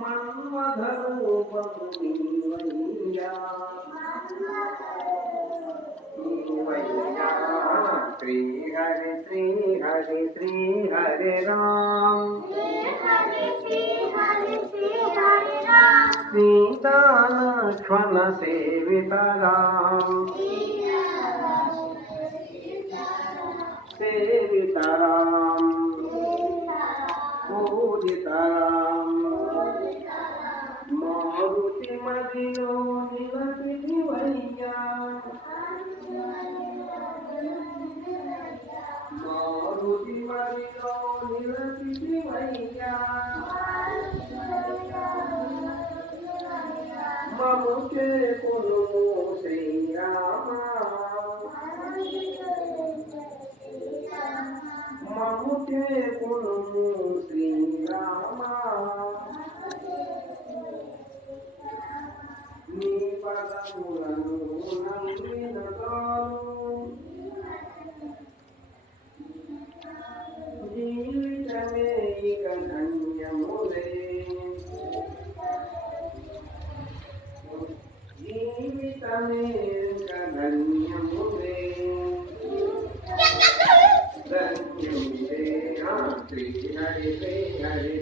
मन्मधरूपं శ్రీ హరి శ్రీ హరి శ్రీ హరి రామ్ సీతా లక్ష్మణ సేవిత రామ్ సేవిత రామ్ పూజిత రామ్ మారుతి మదిలో నిలసి వయ్యా మారుతి మదిలో నిలసి వయ్యా మము చేకును శ్రీరామ మము చేకును నీ పదములను ఆ శ్రీ హరి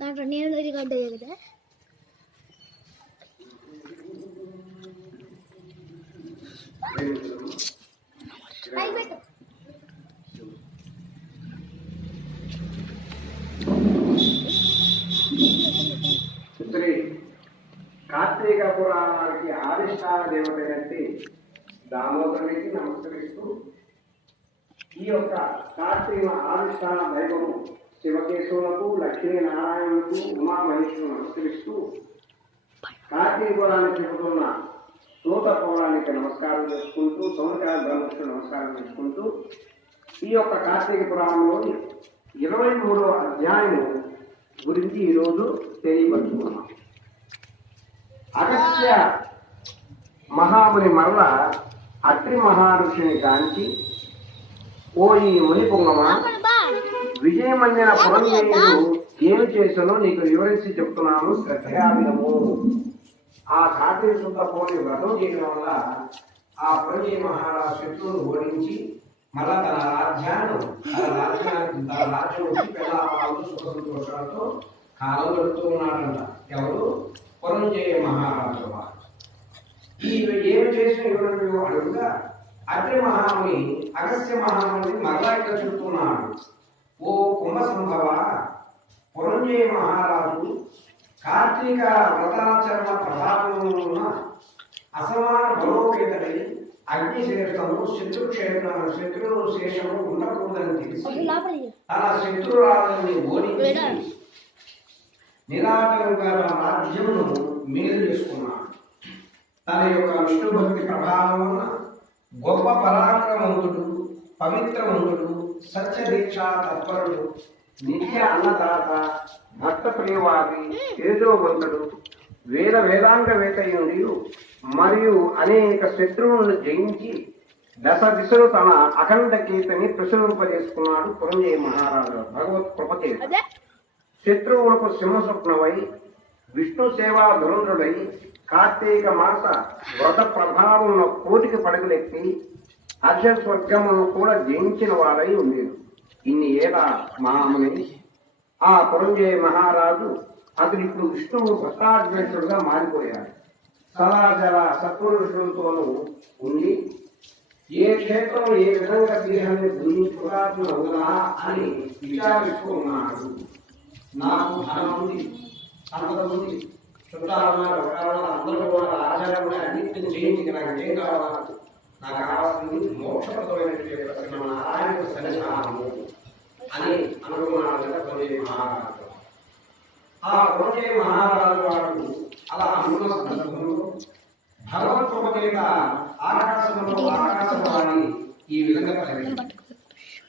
దాంట్లో నేను రికార్డ్ అయ్యా కదా శ్రీ కార్తీక పురాణానికి ఆవిష్కార దేవతైనట్టి దామోదరునికి నమస్కరిస్తూ ఈ యొక్క కార్తీక ఆవిష్కార దైవము శివకేశవులకు లక్ష్మీనారాయణులకు ఉమామహేశ్వరు నమస్కరిస్తూ కార్తీక పురాణానికి చెబుతున్న సూత పౌరానికి నమస్కారం చేసుకుంటూ సౌనకాల బ్రహ్మకు నమస్కారం చేసుకుంటూ ఈ యొక్క కార్తీక పురాణంలోని ఇరవై మూడవ అధ్యాయం గురించి ఈరోజు తెలియపరుచుకున్నాం. అగస్త్య మహాముని మరల అత్రి మహర్షిని గాంచి ఓ ఈ ముని పొంగమ విజయమందిన పురంజయుడు ఏమి చేశానో నీకు వివరించి చెప్తున్నాను శ్రద్ధగా వినము ఆ కార్తీక శుద్ధ పోని వ్రతం చేయడం వల్ల ఆ పురంజయ మహారాజు శత్రువును ఓడించి మళ్ళా తన రాజ్యాన్ని తన రాజ్యాన్ని తన రాజ్యం వచ్చి పిల్లలు సుఖ సంతోషాలతో కాలం గడుపుతూ ఉన్నాడంట. ఎవరు? పురంజయ మహారాజు వారు. ఈ ఏమి చేసిన ఇవ్వడం అడుగుగా అగ్ని మహాముని అగస్త్య మహాముని మరలా ఇక్కడ చెప్తున్నాడు ఓ కుంభ సంభవ పురంజయ మహారాజు కార్తీక వ్రతాచరణ ప్రభావమున అసమాన బలోపేతడై అగ్నిశేషము శత్రుక్షేత్రం శత్రు శేషము ఉండకూడదని తెలిసి తన శత్రురాలని ఓడించి నిరాటంగా రాజ్యమును మేలు చేసుకున్నాడు. తన యొక్క విష్ణు భక్తి ప్రభావం గొప్ప పరాక్రమవంతుడు పవిత్రవంతుడు సత్యదీక్షా తత్పరుడు నిత్య అన్నదాత భక్త ప్రియవాది తేజోవంతుడు వేద వేదాంగ వేతయుడి మరియు అనేక శత్రువులను జయించి దశ దిశలు తన అఖండ కీర్తిని ప్రచురింపజేసుకున్నాడు పురంజయ మహారాజు. భగవత్ కృపచే అదే. శత్రువులకు సింహస్వప్నమై విష్ణు సేవా ధురంధుడై కార్తీక మాస వ్రత ప్రభావంలో కోటికి పడగలెత్తి హర్ష స్వర్గమును కూడా జయించిన వాడై ఉండేది ఇన్ని ఏళ్ళ మహాముని ఆ పురంజయ మహారాజు అతడు ఇప్పుడు విష్ణువు భక్తాద్వేషుడుగా మారిపోయాడు. సదాచర సత్పురుషులతోనూ ఉండి ఏ క్షేత్రం ఏ విధంగా దేహాన్ని పూజించుకున్నా అని విచారిస్తున్నాడు. నాకు ధనం ఉంది సంపద ఉంది చుట్టాలు ఉన్నారు అందరూ కూడా ఆచారం అన్నింటిని చేయించి నాకు ఏం కావాలి? నాకు కావాల్సింది మోక్షప్రదమైనటువంటి ప్రతి నారాయణ సన్నిధానము అని అనుకున్నాడు కొన్ని మహారాజు. ఆ రోజే మహారాజు వాడు అలా అనుకున్న సందర్భంలో భగవత్వ మీద ఆకాశంలో ఆకాశవాణి ఈ విధంగా పలికింది.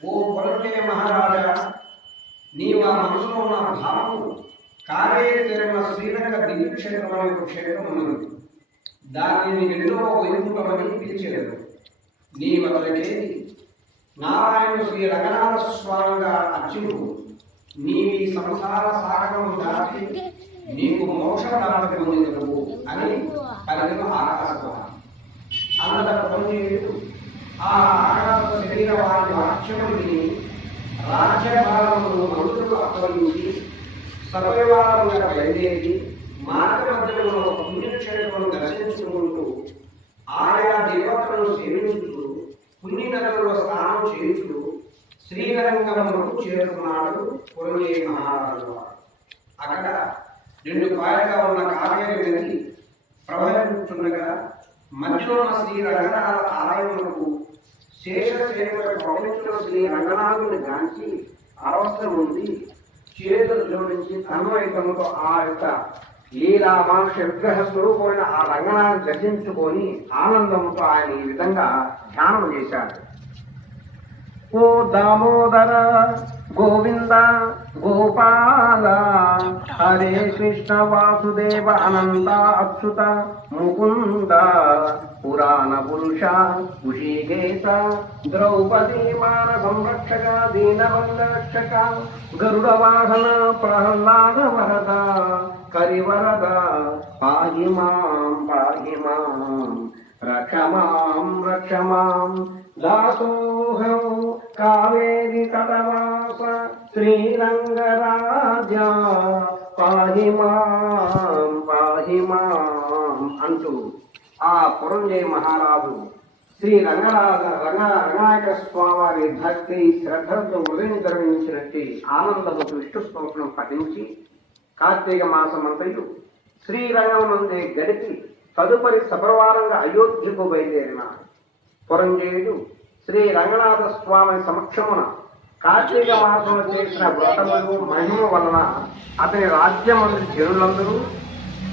ఓ పొరటే మహారాజా నీవు ఆ మనసులో ఉన్న భావము కారే తీరిన శ్రీరంగ దివ్యక్షేత్రం అనే ఒక క్షేత్రం ఉన్నది దానిని ఎన్నో వైకుంఠమని పిలిచేది నీ వదలకేది నారాయణ శ్రీ రంగనాథ స్వామిగా అర్జును నీ సంసార సాగరం దాటి నీకు మోక్ష ప్రాప్తి పొందినవు అని కలిగిన ఆకాశవాణి అంతట పొందేడు ఆ ఆకాశ శరీర వారి వాక్యముని రాజ్యభారమును మనుషులు అప్పగించి సపరివారముగా బయలుదేరి మార్గ పుణ్యక్షేత్రములు దర్శించుకుంటూ ఆయా దేవతలను సేవించుతూ పుణ్యనగరంలో స్నానం చేస్తూ శ్రీరంగమునకు చేరుకున్నాడు పురంజయ మహారాజు వారు. అక్కడ రెండు పాయగా ఉన్న కావేరి నది ప్రవహించుండగా మధ్యలో ఉన్న శ్రీ రంగనాథ ఆలయమునకు శేషసేనుడు శ్రీ రంగనాథుని గాంచి అవసరం ఉంది చేతులు జోడించి తన్వయతముతో ఆ యొక్క లీలా మానుష విగ్రహ స్వరూపమైన ఆ రంగనాథ్ దర్శించుకొని ఆనందంతో ఆయన ఈ విధంగా ధ్యానం చేశాడు. ఓ దామోదర గోవింద గోపాల హరే కృష్ణ వాసుదేవ అనంత అచ్యుత ముకుంద పురాణ పురుష కుషీకేత ద్రౌపదీ మాన సంరక్షక దీనబంధరక్షక గరుడ వాహన ప్రహ్లాద వరద కరివరద పాహి మాం పాహి మాం రక్షమాం రక్షమాం దాసోహం కావేరి తటవాస శ్రీరంగరాజా పాహి మాం పాహి మాం అంటూ ఆ పురంజయ మహారాజు శ్రీ రంగరాజ రంగ రంగనాయక స్వామి భక్తి శ్రద్ధలతో ఉదయం గర్వించినట్టు ఆనందము విష్ణు స్తోత్రం పఠించి కార్తీక మాసమంతయు శ్రీరంగం గడిపి తదుపరి సపరివారంగా అయోధ్యకు బయలుదేరిన పురంజయుడు శ్రీ రంగనాథ స్వామి సమక్షమున కార్తీక మాసంలో చేసిన వ్రతములు మహిమ వలన అతని రాజ్యమందు జనులందరూ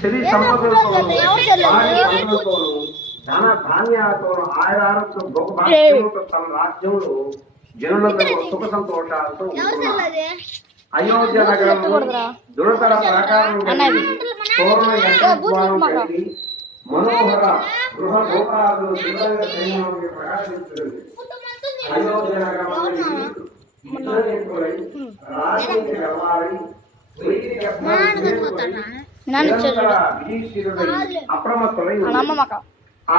శ్రీ సంపదలతోనూ ధన ధాన్యాలతో ఆయురాలతో గొప్ప తన రాజ్యంలో జనులందరూ సుఖ సంతోషాలతో అయోధ్య నగరం దురతర ప్రాకారం కలిగి, తోరణ యంత్రద్వారం కలిగి, మనోహర గృహ గోపురాలు సుందరంగా సైన్యానికి ప్రకాశించుతుంది అయోధ్య నగరం అనేది యుద్ధనిపుణులై, రాజనీతి వ్యవహారి, వైదిక జ్ఞానం నిరంతర విధిశీలుడై అప్రమత్తులై ఉన్నారు. ఆ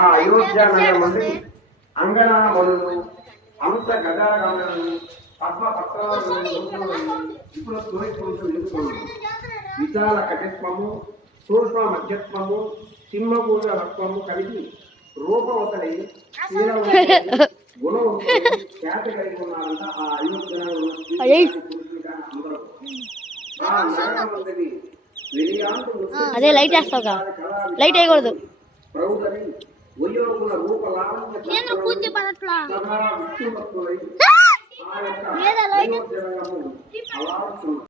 అయోధ్య ఇప్పుడు తోయిపోతూ నిలుపుకున్నారు విశాల కటిత్వము సూక్ష్మ మధ్యత్వము సింహపూర్ణ రత్వము కలిగి రూపవతలి గుణవంతులు ఖ్యాతి కలిగి ఉన్నారంట ఆ వెలియాంతులు అదే లైట్ వేస్తావుగా లైట్ వేయకూడదు. వయోగుణ రూప లావణ్య నేను పూజ పడట్లా సదా విష్ణుభక్తులై ఆ యొక్క లేదా లైట్ అయోధ్య రంగము అలాడుతున్నారు